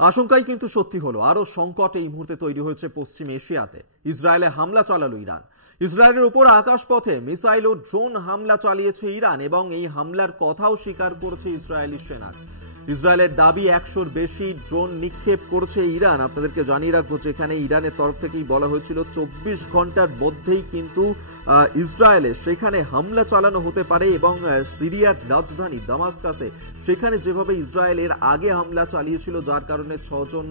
আশঙ্কাই কিন্তু সত্যি হলো, আরো সংকট এই মুহূর্তে তৈরি হয়েছে পশ্চিম এশিয়াতে। ইসরায়েলে হামলা চালালো ইরান। ইসরায়েলের উপর আকাশপথে মিসাইল ও ড্রোন হামলা চালিয়েছে ইরান এবং এই হামলার কথাও স্বীকার করেছে ইসরায়েলি সেনা। ইসরায়েলের দাবি 100-র বেশি ড্রোন নিক্ষেপ করেছে ইরান। আপনাদেরকে জানিয়ে রাখবো, যেখানে ইরানের তরফ থেকেই বলা হয়েছিল 24 ঘন্টার মধ্যেই কিন্তু ইসরায়েলে সেখানে হামলা চালানো হতে পারে এবং সিরিয়ার রাজধানী দামাস্কাসে সেখানে যেভাবে ইসরায়েলের আগে হামলা চালিয়েছিল, যার কারণে 6 জন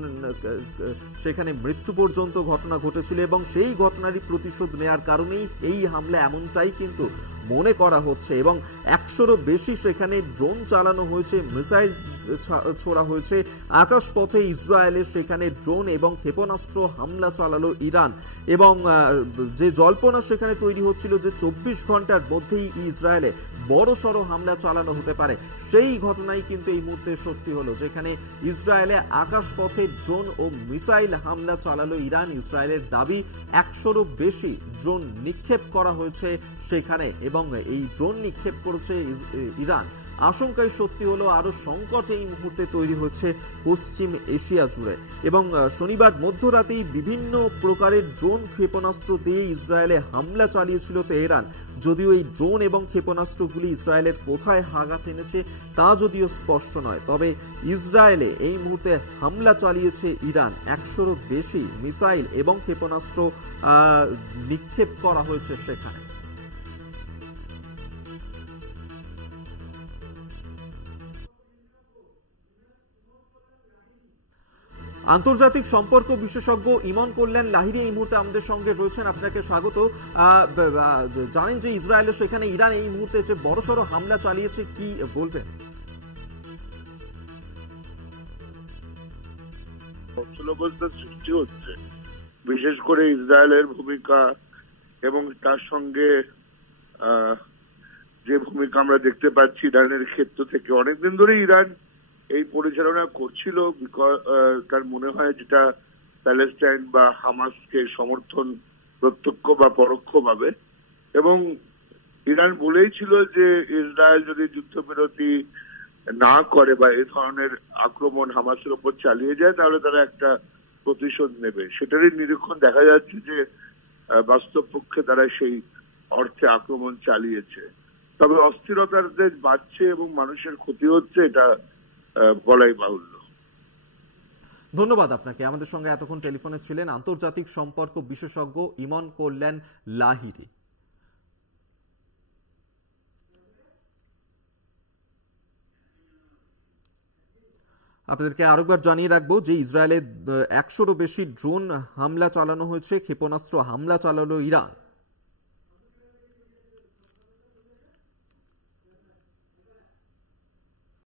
সেখানে মৃত্যু পর্যন্ত ঘটনা ঘটেছিল এবং সেই ঘটনারই প্রতিশোধ নেয়ার কারণেই এই হামলা এমনটাই কিন্তু মনে করা হচ্ছে। এবং 100-রও বেশি সেখানে ড্রোন চালানো হয়েছে, মিসাইল ছোড়া হয়েছে আকাশপথে ইসরায়েলের, সেখানে ড্রোন এবং ক্ষেপণাস্ত্র হামলা চালালো ইরান। এবং যে জল্পনা সেখানে তৈরি হচ্ছিল যে 24 ঘন্টার মধ্যেই ইসরায়েলে বড়সড় হামলা চালানো হতে পারে, সেই ঘটনাই কিন্তু এই মুহূর্তে সত্যি হলো, যেখানে ইসরায়েলে আকাশপথে ড্রোন ও মিসাইল হামলা চালালো ইরান। ইসরায়েলের দাবি 100-রও বেশি ড্রোন নিক্ষেপ করা হয়েছে সেখানে এবং এই ড্রোন নিক্ষেপ করেছে ইরান। আশঙ্কাই সত্যি হলো, আরো সংকট এই মুহূর্তে তৈরি হচ্ছে পশ্চিম এশিয়া জুড়ে। এবং শনিবার মধ্যরাতেই বিভিন্ন প্রকারের ড্রোন ক্ষেপণাস্ত্র দিয়ে ইসরায়েলে হামলা চালিয়েছিল তেহরান। যদিও এই ড্রোন এবং ক্ষেপণাস্ত্রগুলি ইসরায়েলের কোথায় আঘাত এনেছে তা যদিও স্পষ্ট নয়, তবে ইসরায়েলে এই মুহূর্তে হামলা চালিয়েছে ইরান। 100-রও বেশি মিসাইল এবং ক্ষেপণাস্ত্র নিক্ষেপ করা হয়েছে সেখানে। আন্তর্জাতিক সম্পর্ক বিশেষজ্ঞ ইমন কল্যাণ লাহিড়ী এই মুহূর্তে আমাদের সঙ্গে রয়েছেন। আপনাকে স্বাগত। জানেন যে ইসরায়েলের সেখানে ইরান এই মুহূর্তে যে বড়সড় হামলা চালিয়েছে, কি বলবেন? অবস্থার সৃষ্টি হচ্ছে, বিশেষ করে ইসরায়েলের ভূমিকা এবং তার সঙ্গে যে ভূমিকা আমরা দেখতে পাচ্ছি ইরানের ক্ষেত্র থেকে। অনেকদিন ধরে ইরান এই পরিচালনা করছিল, তার মনে হয় যেটা প্যালেস্টাইন বা হামাসকে সমর্থন প্রত্যক্ষ বা পরোক্ষভাবে। এবং ইরান বলেইছিল যে ইসরায়েল যদি যুদ্ধবিরতি না করে বা এই ধরনের আক্রমণ হামাসের উপর চালিয়ে যায় তাহলে তারা একটা প্রতিশোধ নেবে। সেটারই নিরীক্ষণ দেখা যাচ্ছে যে বাস্তব পক্ষে তারা সেই অর্থে আক্রমণ চালিয়েছে। তবে অস্থিরতার দেশ বাড়ছে এবং মানুষের ক্ষতি হচ্ছে, এটা বলাই বাহুল্য। ধন্যবাদ আপনাকে। আমাদের সঙ্গে এতক্ষণ টেলিফোনে ছিলেন আন্তর্জাতিক সম্পর্ক বিশেষজ্ঞ ইমন কল্যাণ লাহিড়ী। আপনাদেরকে আরেকবার জানিয়ে রাখবো যে ইসরায়েলে 100-রও বেশি ড্রোন হামলা চালানো হয়েছে, ক্ষেপণাস্ত্র হামলা চালালো ইরান।